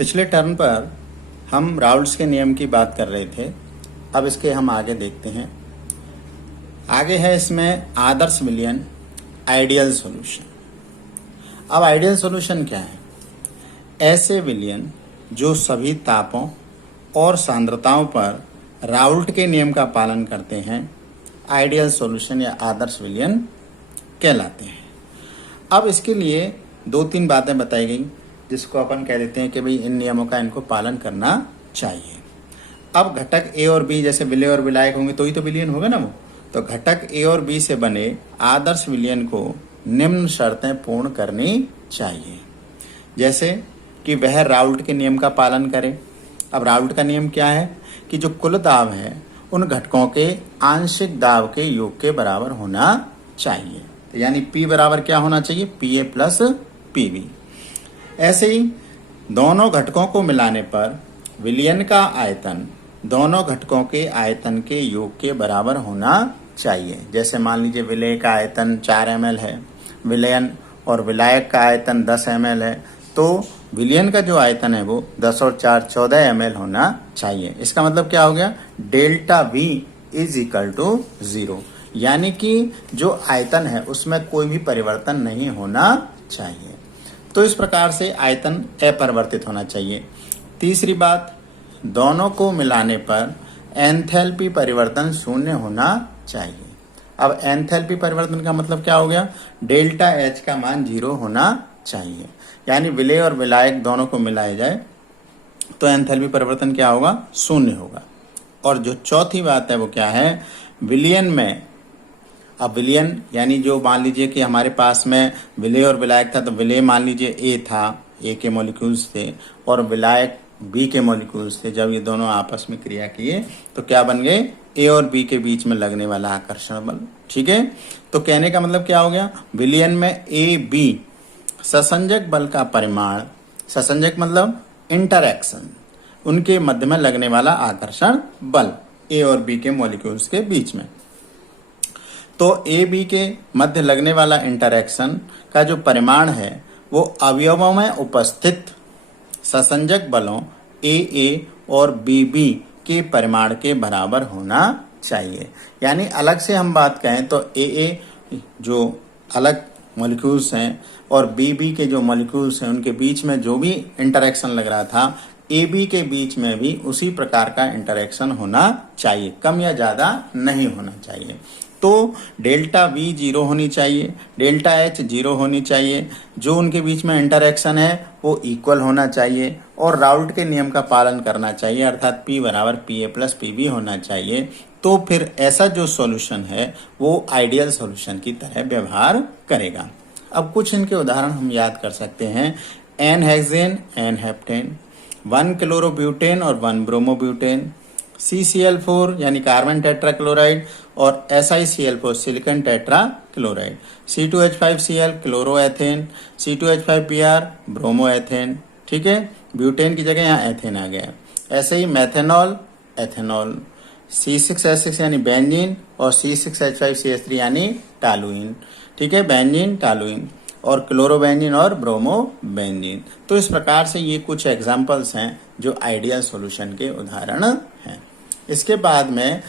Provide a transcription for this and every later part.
पिछले टर्न पर हम राउल्ट्स के नियम की बात कर रहे थे। अब इसके हम आगे देखते हैं। आगे है इसमें आदर्श विलयन, आइडियल सॉल्यूशन। अब आइडियल सॉल्यूशन क्या है? ऐसे विलयन जो सभी तापों और सांद्रताओं पर राउल्ट के नियम का पालन करते हैं आइडियल सॉल्यूशन या आदर्श विलयन कहलाते हैं। अब इसके लिए दो तीन बातें बताई गई जिसको अपन कह देते हैं कि भाई इन नियमों का इनको पालन करना चाहिए। अब घटक ए और बी जैसे विलय और विलायक होंगे तो ही तो विलयन होगा ना वो। तो घटक ए और बी से बने आदर्श विलयन को निम्न शर्तें पूर्ण करनी चाहिए, जैसे कि वह राउल्ट के नियम का पालन करे। अब राउल्ट का नियम क्या है कि जो कुल दाब है उन घटकों के आंशिक दाब के योग के बराबर होना चाहिए। तो यानी P बराबर क्या होना चाहिए? PA plus PB। ऐसे ही दोनों घटकों को मिलाने पर विलयन का आयतन दोनों घटकों के आयतन के योग के बराबर होना चाहिए। जैसे मान लीजिए विलय का आयतन 4 ml है, विलयन और विलायक का आयतन 10 ml है, तो विलयन का जो आयतन है वो 10 और 4 14 ml होना चाहिए। इसका मतलब क्या हो गया? Delta V is equal to 0, यानी कि जो आयतन है उसमें कोई भी परिवर्तन नहीं होना चाहिए। तो इस प्रकार से आयतन अपरिवर्तित होना चाहिए। तीसरी बात, दोनों को मिलाने पर एंथैल्पी परिवर्तन शून्य होना चाहिए। अब एंथैल्पी परिवर्तन का मतलब क्या हो गया? डेल्टा H का मान 0 होना चाहिए, यानी विलय और विलायक दोनों को मिलाया जाए तो एंथैल्पी परिवर्तन क्या होगा? शून्य होगा। और जो चौथी बात है वो क्या है? विलयन में, अब विलयन यानी जो मान लीजिए कि हमारे पास में विलय और विलायक था, तो विलय मान लीजिए A था, A के मॉलिक्यूल्स थे, और विलायक B के मॉलिक्यूल्स थे। जब ये दोनों आपस में क्रिया किए तो क्या बन गए? A और B के बीच में लगने वाला आकर्षण बल। ठीक है, तो कहने का मतलब क्या हो गया? विलयन में AB ससंजक बल का परिमाण, ससंजक मतलब इंटरैक्शन, उनके मध्य में लगने वाला आकर्षण बल A और B के मॉलिक्यूल्स के बीच में। तो A B के मध्य लगने वाला इंटरैक्शन का जो परिमाण है वो अवयवों में उपस्थित ससंजक बलों AA और BB के परिमाण के बराबर होना चाहिए। यानी अलग से हम बात कहें तो AA जो अलग मॉलिक्यूल्स हैं और BB के जो मॉलिक्यूल्स हैं उनके बीच में जो भी इंटरैक्शन लग रहा था AB के बीच में भी उसी प्रकार का इंटरैक्शन होना चाहिए, कम या ज्यादा नहीं होना चाहिए। तो डेल्टा V 0 होनी चाहिए, डेल्टा H 0 होनी चाहिए, जो उनके बीच में इंटरैक्शन है वो इक्वल होना चाहिए और राउल्ट के नियम का पालन करना चाहिए, अर्थात P बराबर PA प्लस PB होना चाहिए। तो फिर ऐसा जो सॉल्यूशन है वो आइडियल सॉल्यूशन की तरह व्यवहार करेगा। अब कुछ इनके उदाहरण हम याद कर सकते हैं। N hexane, n heptane, 1 chlorobutane और 1 ब्रोमोब्यूटेन, CCl4 यानी कार्बन टेट्राक्लोराइड और SiCl4 silicon tetrachloride, C2H5Cl chloroethane, C2H5Br ब्रोमोएथेन। ठीक है, ब्यूटेन की जगह यहाँ एथेन आ गया। ऐसे ही मेथेनॉल, एथेनॉल, C6H6 यानी बेंजीन और C6H5CH3 यानी टालुइन। ठीक है, बेंजीन टालुइन और क्लोरोबेंजीन और ब्रोमोबेंजीन। तो इस प्रकार से ये कुछ एग्जाम्पल्स हैं जो आइडियल सॉल्यूशन के उदाहरण हैं। इसके बाद में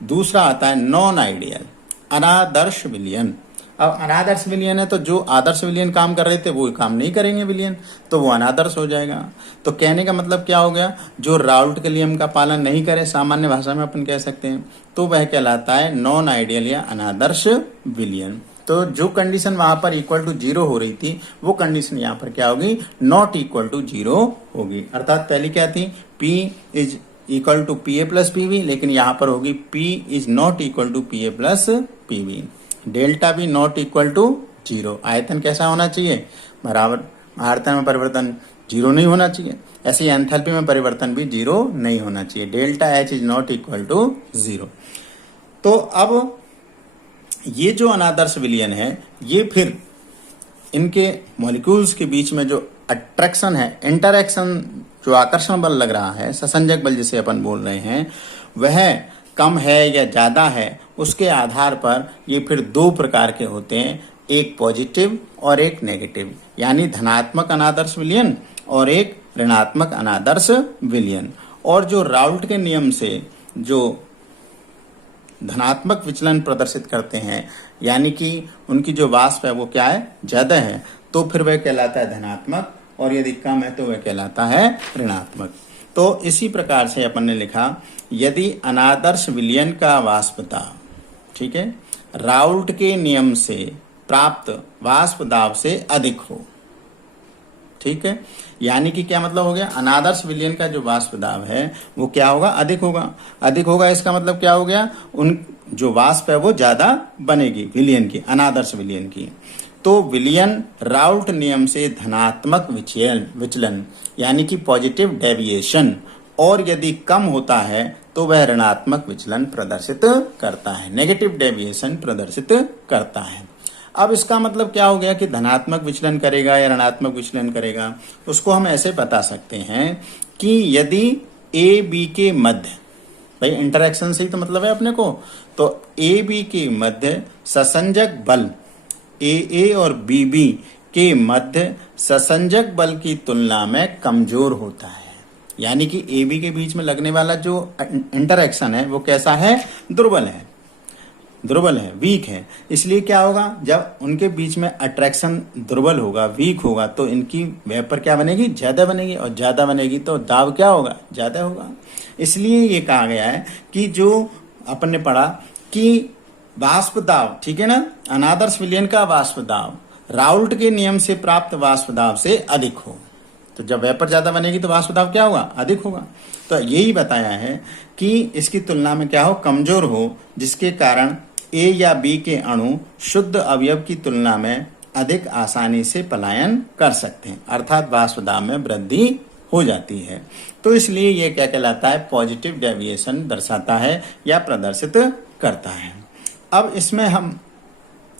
दूसरा आता है नॉन आइडियल, अनादर्श विलयन। अब अनादर्श विलयन है तो जो आदर्श विलयन काम कर रहे थे वो काम नहीं करेंगे विलयन, तो वो अनादर्श हो जाएगा। तो कहने का मतलब क्या हो गया? जो राउल्ट के नियम का पालन नहीं करे, सामान्य भाषा में अपन कह सकते हैं, तो वह कहलाता है नॉन आइडियल या अनादर्श विलयन। तो जो कंडीशन वहां पर इक्वल टू 0 हो रही थी वो कंडीशन यहाँ पर क्या होगी? नॉट इक्वल टू 0 होगी। अर्थात पहली क्या थी? P is equal to PA plus PB, लेकिन यहाँ पर होगी P is not equal to PA plus PB। Delta भी नॉट इक्वल टू 0। आयतन कैसा होना चाहिए? बराबर। आयतन में परिवर्तन 0 नहीं होना चाहिए। ऐसे ही एंथैल्पी में परिवर्तन भी 0 नहीं होना चाहिए। Delta H is not equal to 0। तो अब ये जो अनादर्श विलयन है ये फिर इनके मॉलिक्यूल्स के बीच में जो अट्रैक्शन है, इंटरैक्शन, जो आकर्षण बल लग रहा है, ससंजक बल जिसे अपन बोल रहे हैं, वह कम है या ज्यादा है उसके आधार पर ये फिर दो प्रकार के होते हैं, एक पॉजिटिव और एक नेगेटिव, यानी धनात्मक अनादर्श विलयन और एक ऋणात्मक अनादर्श विलयन। और जो राउल्ट के नियम से जो धनात्मक विचलन प्रदर्शित करते हैं, यानी कि उनकी जो वाष्प है वो क्या है, ज्यादा है, तो फिर वह कहलाता है धनात्मक, और यदि कम है तो वह कहलाता है ऋणात्मक। तो इसी प्रकार से अपन ने लिखा, यदि अनादर्श विलयन का वाष्प दाब, ठीक है, राउल्ट के नियम से प्राप्त वाष्प दाब से अधिक हो, ठीक है, यानी कि क्या मतलब हो गया, अनादर्श विलयन का जो वाष्प दाब है वो क्या होगा, अधिक होगा। अधिक होगा इसका मतलब क्या हो गया, उन जो वाष्प है वो ज्यादा बनेगी विलयन की, अनादर्श विलयन की। तो विलयन राउल्ट नियम से धनात्मक विचलन यानी कि पॉजिटिव डेविएशन, और यदि कम होता है तो वह ऋणात्मक विचलन प्रदर्शित करता है, नेगेटिव डेविएशन प्रदर्शित करता है। अब इसका मतलब क्या हो गया कि धनात्मक विचलन करेगा या ऋणात्मक विचलन करेगा, उसको हम ऐसे बता सकते हैं कि यदि ए बी के मध्य, भाई इंटरेक्शन से ही तो मतलब है अपने को, तो ए बी के मध्य ससंजक बल ए और बी के मध्य ससंजक बल की तुलना में कमजोर होता है, यानी कि ए बी के बीच में लगने वाला जो इंटरेक्शन है वो कैसा है, दुर्बल है, वीक है। इसलिए क्या होगा, जब उनके बीच में अट्रैक्शन दुर्बल होगा, वीक होगा, तो इनकी वेपर क्या बनेगी, ज्यादा बनेगी, और ज्यादा बनेगी तो दाब क्या होगा, ज्यादा होगा। इसलिए ये कहा गया है कि जो अपन ने पढ़ा कि वाष्प दाब, ठीक है ना, अनादर्श विलयन का वाष्प दाब राउल्ट के नियम से प्राप्त वाष्प दाब से अधिक हो, तो जब वेपर ज्यादा बनेगी तो वाष्प दाब क्या होगा, अधिक होगा। तो यही बताया है कि इसकी तुलना में क्या हो, कमजोर हो, जिसके कारण ए या बी के अणु शुद्ध अवयव की तुलना में अधिक आसानी से पलायन कर सकते हैं, अर्थात वाष्प दाब में वृद्धि हो जाती है। तो इसलिए यह क्या कहलाता है, पॉजिटिव डेविएशन दर्शाता है या प्रदर्शित करता है। अब इसमें हम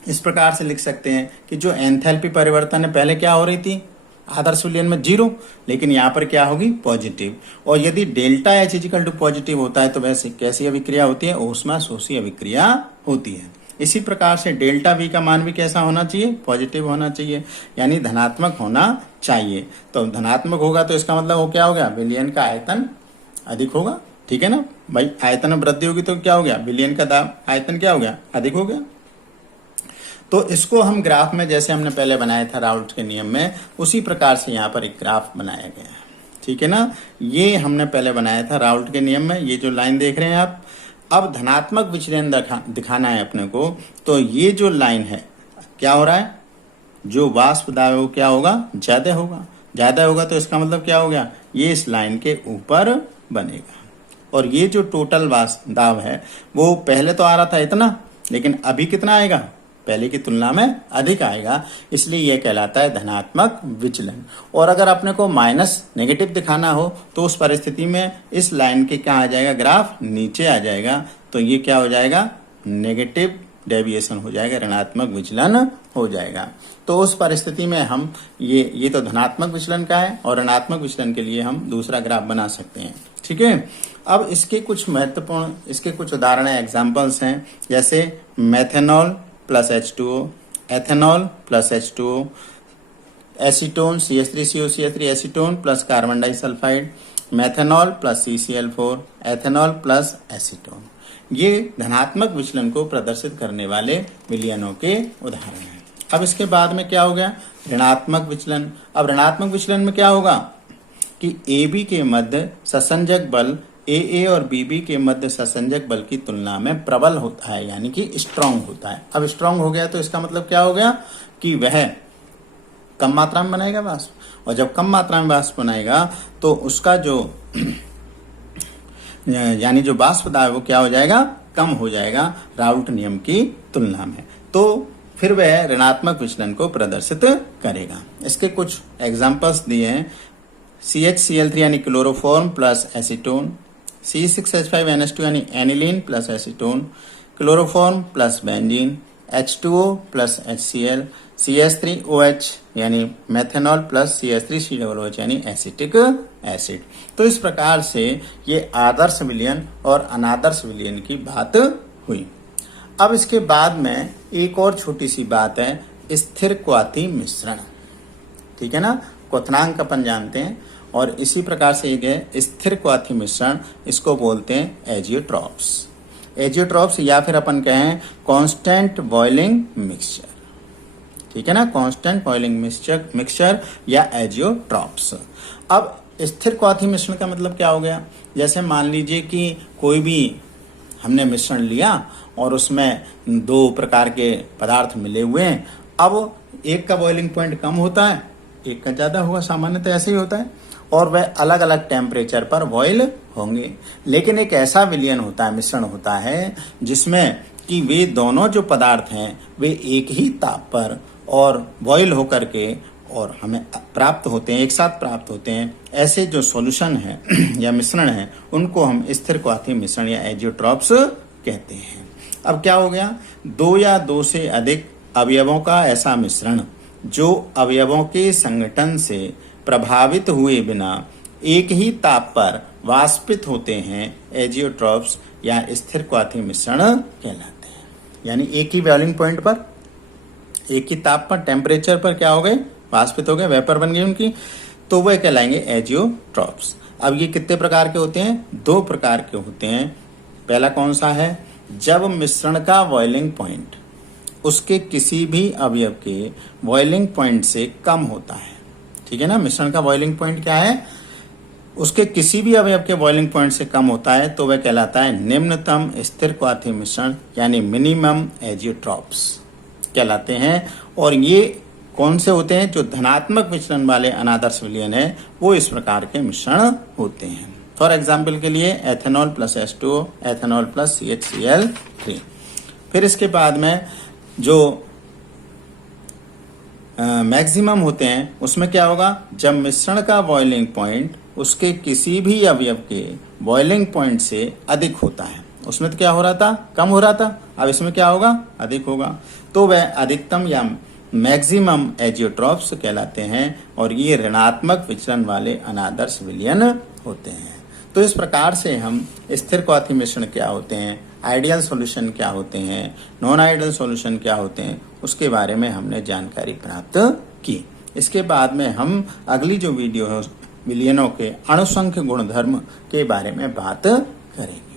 इस प्रकार से लिख सकते हैं कि जो एंथैल्पी परिवर्तन है, पहले क्या हो रही थी, आदर्श विलयन में 0, लेकिन यहाँ पर क्या होगी, पॉजिटिव। और यदि delta H equal to positive होता है तो वैसे कैसी अभिक्रिया होती है, ऊष्माशोषी अभिक्रिया होती है। इसी प्रकार से डेल्टा वी का मान भी कैसा होना चाहिए, पॉजिटिव होना चाहिए, यानी धनात्मक होना चाहिए। तो धनात्मक होगा तो इसका मतलब वो क्या हो गया, विलयन का आयतन अधिक होगा, ठीक है ना भाई, आयतन में वृद्धि होगी तो क्या हो गया, विलयन का दाब आयतन क्या हो गया, अधिक हो गया। तो इसको हम ग्राफ में जैसे हमने पहले बनाया था राउल्ट के नियम में, उसी प्रकार से यहाँ पर एक ग्राफ बनाया गया है, ठीक है ना। ये हमने पहले बनाया था राउल्ट के नियम में, ये जो लाइन देख रहे हैं आप। अब धनात्मक विचलन दिखाना है अपने को, तो ये जो लाइन है क्या हो रहा है, जो वाष्प दाब है वो क्या होगा, ज्यादा होगा। ज्यादा होगा तो इसका मतलब क्या हो गया, ये इस लाइन के ऊपर बनेगा। और ये जो टोटल वाष्प दाब है वो पहले तो आ रहा था इतना, लेकिन अभी कितना आएगा, पहले की तुलना में अधिक आएगा, इसलिए यह कहलाता है धनात्मक विचलन। और अगर अपने को माइनस नेगेटिव दिखाना हो तो उस परिस्थिति में इस लाइन के क्या आ जाएगा, ग्राफ नीचे आ जाएगा, तो ये क्या हो जाएगा, नेगेटिव डेविएशन हो जाएगा, ऋणात्मक विचलन हो जाएगा। तो उस परिस्थिति में हम ये तो धनात्मक विचलन का है, और ऋणात्मक विचलन के लिए हम दूसरा ग्राफ बना सकते हैं, ठीक है। अब इसके कुछ महत्वपूर्ण, इसके कुछ उदाहरण एग्जाम्पल्स हैं, जैसे methanol plus H2O, ethanol plus H2O, acetone CH3COCH3 acetone plus carbon disulphide, methanol plus CCl4, ethanol plus acetone. ये धनात्मक विचलन को प्रदर्शित करने वाले विलयनों के उदाहरण हैं। अब इसके बाद में क्या हो गया, ऋणात्मक विचलन। अब ऋणात्मक विचलन में क्या होगा कि AB के मध्य ससंजक बल AA और BB के मध्य ससंजक बल की तुलना में प्रबल होता है, यानी कि स्ट्रांग होता है। अब स्ट्रांग हो गया तो इसका मतलब क्या हो गया कि वह कम मात्रा में बनाएगा वाष्प, और जब कम मात्रा में वाष्प बनाएगा तो उसका जो यानी जो वाष्प दाब वो क्या हो जाएगा, कम हो जाएगा राउल्ट नियम की तुलना में, तो फिर वह ऋणात्मक विचलन को प्रदर्शित करेगा। इसके कुछ एग्जाम्पल्स दिए हैं, CHCl3 यानी क्लोरोफॉर्म प्लस एसीटोन, C6H5NH2 यानी aniline plus acetone, chloroform plus benzene, H2O plus HCl, CH3OH यानी मेथेनॉल प्लस CH3COOH यानी एसिटिक एसिड। तो इस प्रकार से ये आदर्श विलयन और अनादर्श विलयन की बात हुई। अब इसके बाद में एक और छोटी सी बात है, स्थिर क्वाथी मिश्रण, ठीक है ना, क्वथनांक अपन जानते हैं, और इसी प्रकार से एक है स्थिर क्वाथी मिश्रण, इसको बोलते हैं एजियोट्रॉप्स। एजियोट्रॉप्स या फिर अपन कहें कांस्टेंट बॉइलिंग मिक्सचर, ठीक है ना, कांस्टेंट बॉइलिंग मिक्सचर या एजियोट्रॉप्स। अब स्थिर क्वाथी मिश्रण का मतलब क्या हो गया? जैसे मान लीजिए कि कोई भी हमने मिश्रण लिया और उसमें दो प्रकार के पदार्थ मिले हुए हैं। अब एक का बॉइलिंग पॉइंट कम होता है, एक का ज्यादा होगा, सामान्यतः ऐसे ही होता है, और वह अलग अलग टेम्परेचर पर बॉयल होंगे। लेकिन एक ऐसा विलयन होता है, मिश्रण होता है, जिसमें कि वे दोनों जो पदार्थ हैं वे एक ही ताप पर और बॉयल होकर के और हमें प्राप्त होते हैं, एक साथ प्राप्त होते हैं। ऐसे जो सॉल्यूशन है या मिश्रण है उनको हम स्थिर क्वाथी मिश्रण या एजियोट्रॉप्स कहते हैं। अब क्या हो गया? दो या दो से अधिक अवयवों का ऐसा मिश्रण जो अवयवों के संगठन से प्रभावित हुए बिना एक ही ताप पर वाष्पित होते हैं, एजियोट्रॉप्स या स्थिर क्वाथी मिश्रण कहलाते हैं। यानी एक ही बॉइलिंग पॉइंट पर, एक ही ताप पर, टेम्परेचर पर क्या हो गए? वाष्पित हो गए, वेपर बन गई उनकी, तो वह कहलाएंगे एजियोट्रॉप्स। अब ये कितने प्रकार के होते हैं? दो प्रकार के होते हैं। पहला कौन सा है? जब मिश्रण का बॉइलिंग पॉइंट उसके किसी भी अवयव के बॉइलिंग पॉइंट से कम होता है, ठीक है ना। मिश्रण का बॉइलिंग पॉइंट क्या है? उसके किसी भी अवयव के बॉइलिंग पॉइंट से कम होता है, तो वह कहलाता है निम्नतम स्थिर क्वाथी मिश्रण यानी मिनिमम एजियोट्रॉप्स कहलाते हैं। और ये कौन से होते हैं? जो धनात्मक विचलन वाले अनादर्श विलयन है वो इस प्रकार के मिश्रण होते हैं। फॉर एग्जाम्पल के लिए ethanol plus H2O, ethanol plus CHCl3। फिर इसके बाद में जो मैक्सिमम होते हैं उसमें क्या होगा? जब मिश्रण का बॉइलिंग पॉइंट उसके किसी भी अवयव के बॉइलिंग पॉइंट से अधिक होता है। उसमें तो क्या हो रहा था? कम हो रहा था। अब इसमें क्या होगा? अधिक होगा। तो वह अधिकतम या मैक्सिमम एजियोट्रॉप्स कहलाते हैं और ये ऋणात्मक विचलन वाले अनादर्श विलयन होते हैं। तो इस प्रकार से हम स्थिर क्वाथी मिश्रण क्या होते हैं, आइडियल सॉल्यूशन क्या होते हैं, नॉन आइडियल सॉल्यूशन क्या होते हैं, उसके बारे में हमने जानकारी प्राप्त की। इसके बाद में हम अगली जो वीडियो है विलयनों के अणुसंख्य गुणधर्म के बारे में बात करेंगे।